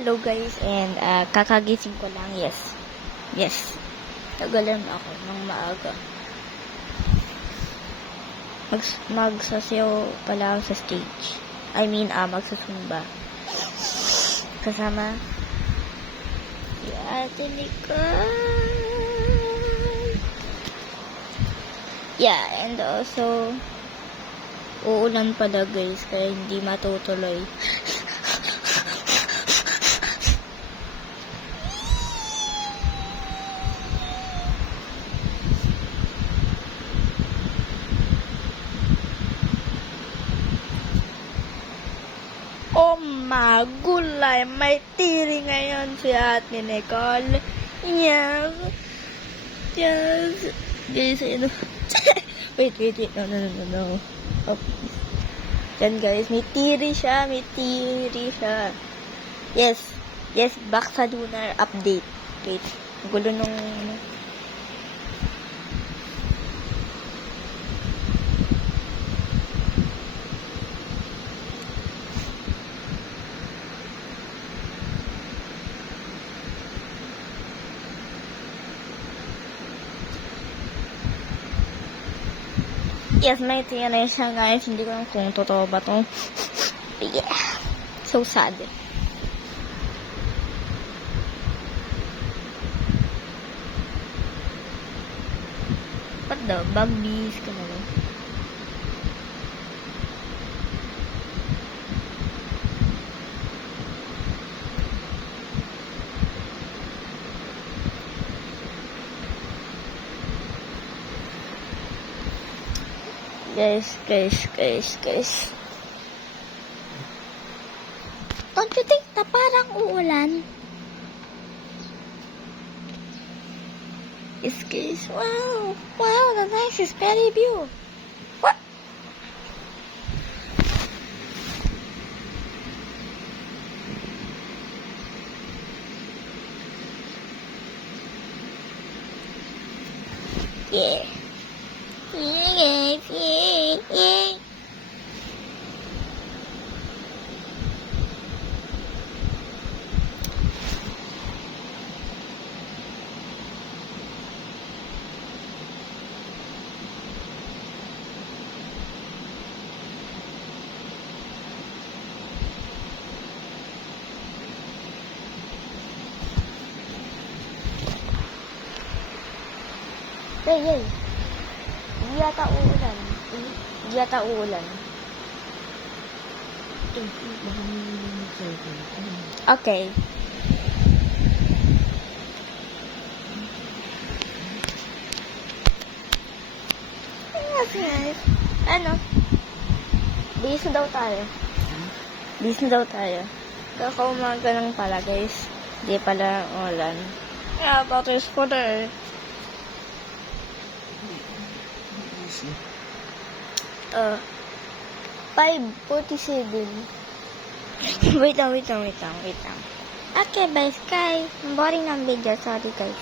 Hello guys, and kakagising ko lang, yes, nag-alarm ako ng maaga. Magsasayaw pala ako sa stage. Magsusumba. Kasama si Ate Nicole. Yeah, and also uulan pala guys, kaya hindi matutuloy. Oh my gulay, may tiri ngayon si Ate Nicole. Yes. Guys, wait, no. Oh, yan guys, may tiri siya. Yes, back sa lunar update. Wait, gulo nung... Yes, may tira siya guys. Hindi ko lang kung totoo ba to. Yeah. So sad. What the? Bugbees ka na lang. Guys. Don't you think na parang uulan? Yes, guys. Wow, the nicest berry view. What? Yeah. Yeah. Hey. Hindi yata uulan. Okay. Yes, guys. Bis na daw tayo. Kakaumaga lang pala, guys. Hindi pala ulan. Yeah, that is for the... 5:47. Wait lang. Okay, bye, Sky. Boring ng video. Sorry, guys.